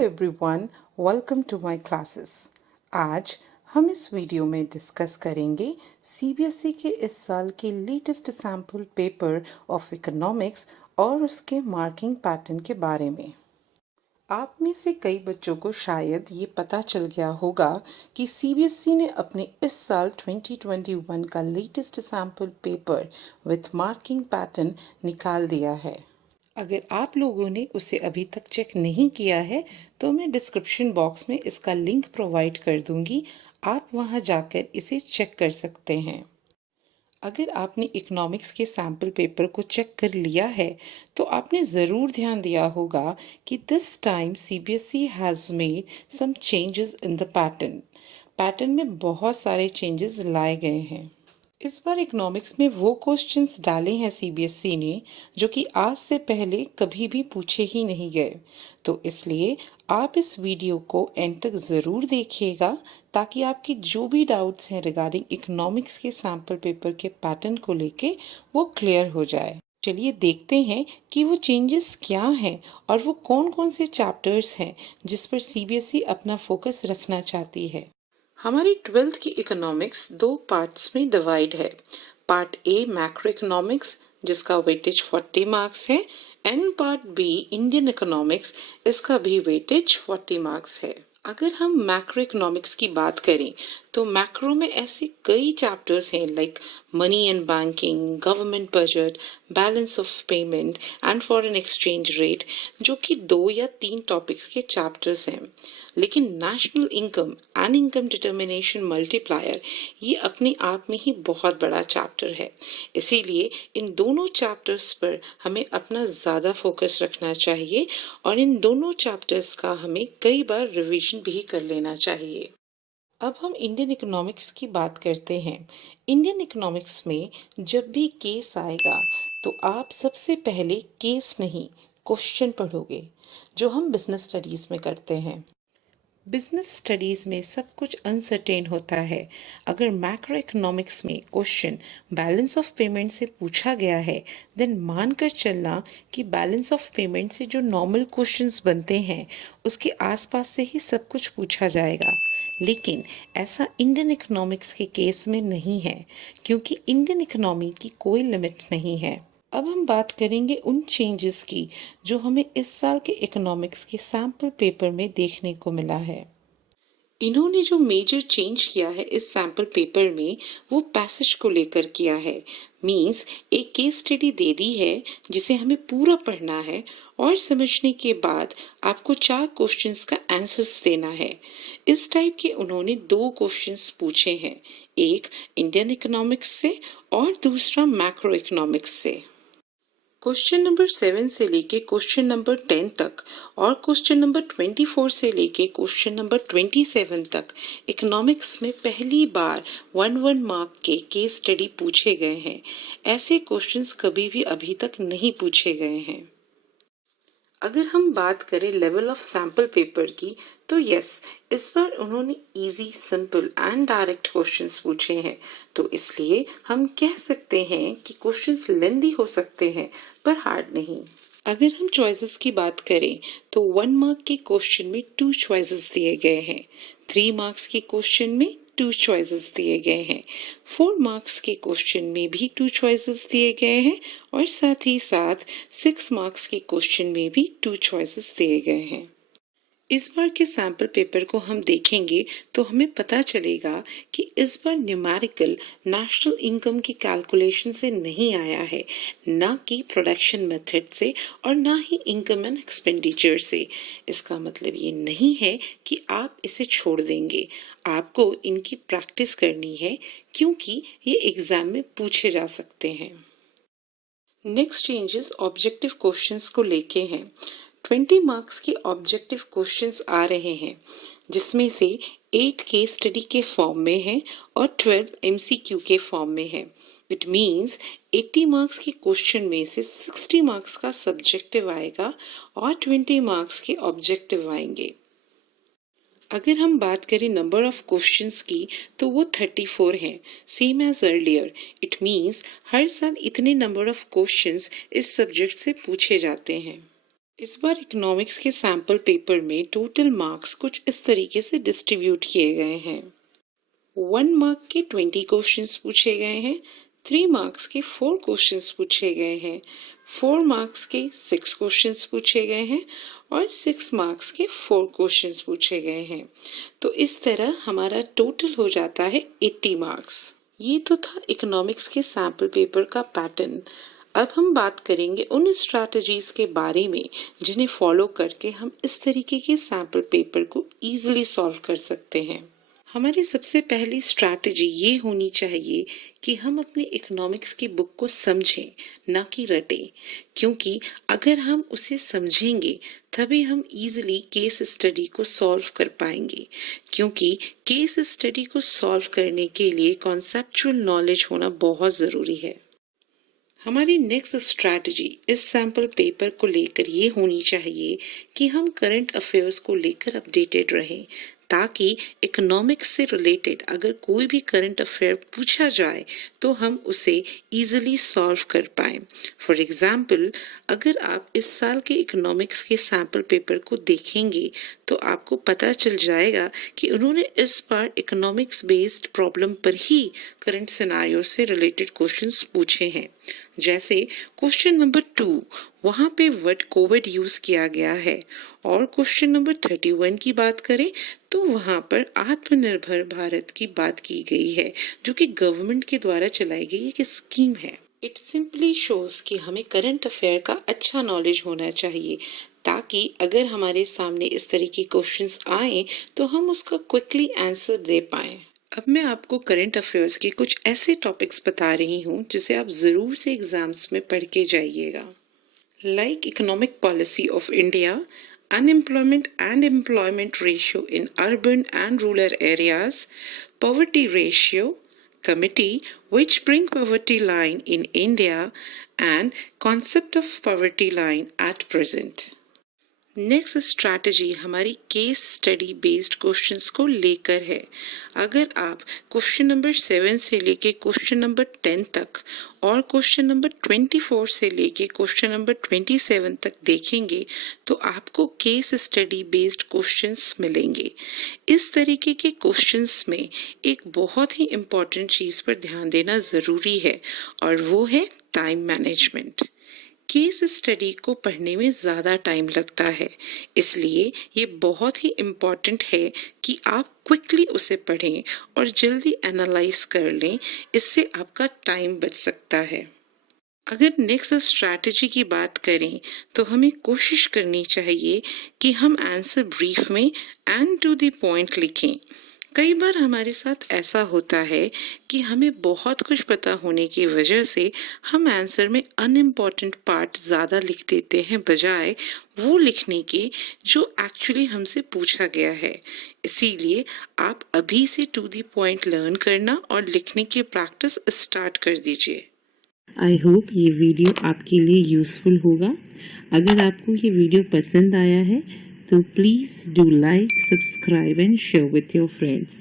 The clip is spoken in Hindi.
Everyone, welcome to my classes. आज हम इस वीडियो में डिस्कस करेंगे सीबीएसई के इस साल के latest sample paper of economics और उसके मार्किंग पैटर्न के बारे में। आप में से कई बच्चों को शायद ये पता चल गया होगा कि सीबीएसई ने अपने इस साल 2021 का latest sample paper with marking pattern निकाल दिया है। अगर आप लोगों ने उसे अभी तक चेक नहीं किया है तो मैं डिस्क्रिप्शन बॉक्स में इसका लिंक प्रोवाइड कर दूंगी, आप वहां जाकर इसे चेक कर सकते हैं। अगर आपने इकोनॉमिक्स के सैम्पल पेपर को चेक कर लिया है तो आपने ज़रूर ध्यान दिया होगा कि this time CBSE has made some changes in the pattern में बहुत सारे चेंजेस लाए गए हैं। इस बार इकोनॉमिक्स में वो क्वेश्चंस डाले हैं सीबीएसई ने जो कि आज से पहले कभी भी पूछे ही नहीं गए, तो इसलिए आप इस वीडियो को एंड तक ज़रूर देखिएगा ताकि आपके जो भी डाउट्स हैं रिगार्डिंग इकोनॉमिक्स के सैम्पल पेपर के पैटर्न को लेके वो क्लियर हो जाए। चलिए देखते हैं कि वो चेंजेस क्या हैं और वो कौन कौन से चैप्टर्स हैं जिस पर सीबीएसई अपना फोकस रखना चाहती है। हमारी 12th की इकोनॉमिक्स दो पार्ट्स में डिवाइड है। पार्ट ए मैक्रो इकोनॉमिक्स जिसका वेटेज 40 मार्क्स है and part B Indian economics, इसका भी वेटेज 40 मार्क्स है। अगर हम मैक्रो इकोनॉमिक्स की बात करें तो मैक्रो में ऐसे कई चैप्टर्स हैं like money and banking, government budget, balance of payment and foreign exchange rate, जो कि 2 या 3 टॉपिक्स के चैप्टर्स हैं। लेकिन national income and income determination multiplier ये अपने आप में ही बहुत बड़ा चैप्टर है, इसीलिए इन दोनों चैप्टर्स पर हमें अपना ज़्यादा फोकस रखना चाहिए और इन दोनों चैप्टर्स का हमें कई बार रिवीजन भी कर लेना चाहिए। अब हम इंडियन इकोनॉमिक्स की बात करते हैं। इंडियन इकोनॉमिक्स में जब भी केस आएगा तो आप सबसे पहले केस नहीं क्वेश्चन पढ़ोगे, जो हम बिजनेस स्टडीज़ में करते हैं। बिजनेस स्टडीज़ में सब कुछ अनसर्टेन होता है। अगर मैक्रो इकोनॉमिक्स में क्वेश्चन बैलेंस ऑफ पेमेंट से पूछा गया है देन मानकर चलना कि बैलेंस ऑफ पेमेंट से जो नॉर्मल क्वेश्चंस बनते हैं उसके आसपास से ही सब कुछ पूछा जाएगा। लेकिन ऐसा इंडियन इकोनॉमिक्स के केस में नहीं है, क्योंकि इंडियन इकोनॉमी की कोई लिमिट नहीं है। अब हम बात करेंगे उन चेंजेस की जो हमें इस साल के इकोनॉमिक्स के सैम्पल पेपर में देखने को मिला है। इन्होंने जो मेजर चेंज किया है इस सैम्पल पेपर में वो पैसेज को लेकर किया है। मींस एक केस स्टडी दे दी है जिसे हमें पूरा पढ़ना है और समझने के बाद आपको 4 क्वेश्चंस का आंसर्स देना है। इस टाइप के उन्होंने 2 क्वेश्चंस पूछे हैं, एक इंडियन इकोनॉमिक्स से और दूसरा मैक्रो इकोनॉमिक्स से। क्वेश्चन नंबर 7 से लेके क्वेश्चन नंबर 10 तक और क्वेश्चन नंबर 24 से लेके क्वेश्चन नंबर 27 तक इकोनॉमिक्स में पहली बार 1 मार्क के केस स्टडी पूछे गए हैं। ऐसे क्वेश्चंस कभी भी अभी तक नहीं पूछे गए हैं। अगर हम बात करें लेवल ऑफ सैम्पल पेपर की तो यस, इस बार उन्होंने easy, simple and direct questions पूछे हैं, तो इसलिए हम कह सकते हैं कि क्वेश्चंस लेंदी हो सकते हैं पर हार्ड नहीं। अगर हम चॉइसेस की बात करें तो 1 मार्क के क्वेश्चन में 2 चॉइसेस दिए गए हैं, 3 मार्क्स के क्वेश्चन में 2 चॉइसेस दिए गए हैं, 4 मार्क्स के क्वेश्चन में भी 2 चॉइसेस दिए गए हैं और साथ ही साथ 6 मार्क्स के क्वेश्चन में भी 2 चॉइसेस दिए गए हैं। इस बार के सैम्पल पेपर को हम देखेंगे तो हमें पता चलेगा कि इस बार न्यूमेरिकल नेशनल इनकम की कैलकुलेशन से नहीं आया है, ना कि प्रोडक्शन मेथड से और ना ही इनकम एंड एक्सपेंडिचर से। इसका मतलब ये नहीं है कि आप इसे छोड़ देंगे, आपको इनकी प्रैक्टिस करनी है क्योंकि ये एग्जाम में पूछे जा सकते हैं। नेक्स्ट चेंजेस ऑब्जेक्टिव क्वेश्चंस को लेके हैं। 20 मार्क्स के ऑब्जेक्टिव क्वेश्चंस आ रहे हैं, जिसमें से 8 केस स्टडी के फॉर्म में है और 12 एमसीक्यू के फॉर्म में है। इट मीन्स 80 मार्क्स के क्वेश्चन में से 60 मार्क्स का सब्जेक्टिव आएगा और 20 मार्क्स के ऑब्जेक्टिव आएंगे। अगर हम बात करें नंबर ऑफ क्वेश्चंस की तो वो 34 हैं, same as earlier. It means हर साल इतने नंबर ऑफ क्वेश्चंस इस सब्जेक्ट से पूछे जाते हैं। इस बार इकोनॉमिक्स के सैम्पल पेपर में टोटल मार्क्स कुछ इस तरीके से डिस्ट्रीब्यूट किए गए हैं। 1 मार्क के 20 क्वेश्चंस पूछे गए हैं, 3 मार्क्स के 4 क्वेश्चंस पूछे गए हैं, 4 मार्क्स के 6 क्वेश्चंस पूछे गए हैं और 6 मार्क्स के 4 क्वेश्चंस पूछे गए हैं। तो इस तरह हमारा टोटल हो जाता है 80 मार्क्स। ये तो था इकोनॉमिक्स के सैम्पल पेपर का पैटर्न। अब हम बात करेंगे उन स्ट्रैटेजीज के बारे में जिन्हें फॉलो करके हम इस तरीके के सैम्पल पेपर को इजीली सॉल्व कर सकते हैं। हमारी सबसे पहली स्ट्रैटेजी ये होनी चाहिए कि हम अपने इकोनॉमिक्स की बुक को समझें, ना कि रटें, क्योंकि अगर हम उसे समझेंगे तभी हम इजीली केस स्टडी को सॉल्व कर पाएंगे, क्योंकि केस स्टडी को सॉल्व करने के लिए कॉन्सेप्चुअल नॉलेज होना बहुत ज़रूरी है। हमारी नेक्स्ट स्ट्रैटेजी इस सैम्पल पेपर को लेकर ये होनी चाहिए कि हम करंट अफेयर्स को लेकर अपडेटेड रहें, ताकि इकोनॉमिक्स से रिलेटेड अगर कोई भी करंट अफेयर पूछा जाए तो हम उसे इजीली सॉल्व कर पाएं। फॉर एग्जाम्पल, अगर आप इस साल के इकोनॉमिक्स के सैम्पल पेपर को देखेंगे तो आपको पता चल जाएगा कि उन्होंने इस बार इकोनॉमिक्स बेस्ड प्रॉब्लम पर ही करंट सिनेरियो से रिलेटेड क्वेश्चंस पूछे हैं। जैसे क्वेश्चन नंबर 2, वहाँ पे वर्ड कोविड यूज किया गया है, और क्वेश्चन नंबर 31 की बात करें तो वहाँ पर आत्मनिर्भर भारत की बात की गई है, जो कि गवर्नमेंट के द्वारा चलाई गई एक स्कीम है। इट सिंपली शोज कि हमें करंट अफेयर का अच्छा नॉलेज होना चाहिए, ताकि अगर हमारे सामने इस तरह के क्वेश्चंस आए तो हम उसका क्विकली आंसर दे पाएं। अब मैं आपको करंट अफेयर्स के कुछ ऐसे टॉपिक्स बता रही हूँ जिसे आप जरूर से एग्जाम्स में पढ़ के जाइएगा। Like economic policy of India, unemployment and employment ratio in urban and rural areas, poverty ratio, committee which bring poverty line in India, and concept of poverty line at present. Next strategy हमारी केस स्टडी बेस्ड क्वेश्चंस को लेकर है। अगर आप क्वेश्चन नंबर 7 से लेके क्वेश्चन नंबर 10 तक और क्वेश्चन नंबर 24 से लेके क्वेश्चन नंबर 27 तक देखेंगे तो आपको केस स्टडी बेस्ड क्वेश्चंस मिलेंगे। इस तरीके के क्वेश्चंस में एक बहुत ही इम्पॉर्टेंट चीज़ पर ध्यान देना ज़रूरी है, और वो है टाइम मैनेजमेंट। केस स्टडी को पढ़ने में ज़्यादा टाइम लगता है, इसलिए ये बहुत ही इम्पॉर्टेंट है कि आप क्विकली उसे पढ़ें और जल्दी एनालाइज कर लें। इससे आपका टाइम बच सकता है। अगर नेक्स्ट स्ट्रैटेजी की बात करें तो हमें कोशिश करनी चाहिए कि हम आंसर ब्रीफ में एंड टू द पॉइंट लिखें। कई बार हमारे साथ ऐसा होता है कि हमें बहुत कुछ पता होने की वजह से हम आंसर में अनइम्पॉर्टेंट पार्ट ज़्यादा लिख देते हैं, बजाय वो लिखने के जो एक्चुअली हमसे पूछा गया है। इसीलिए आप अभी से टू द पॉइंट लर्न करना और लिखने की प्रैक्टिस स्टार्ट कर दीजिए। आई होप ये वीडियो आपके लिए यूज़फुल होगा। अगर आपको ये वीडियो पसंद आया है तो please do like, subscribe and share with your friends.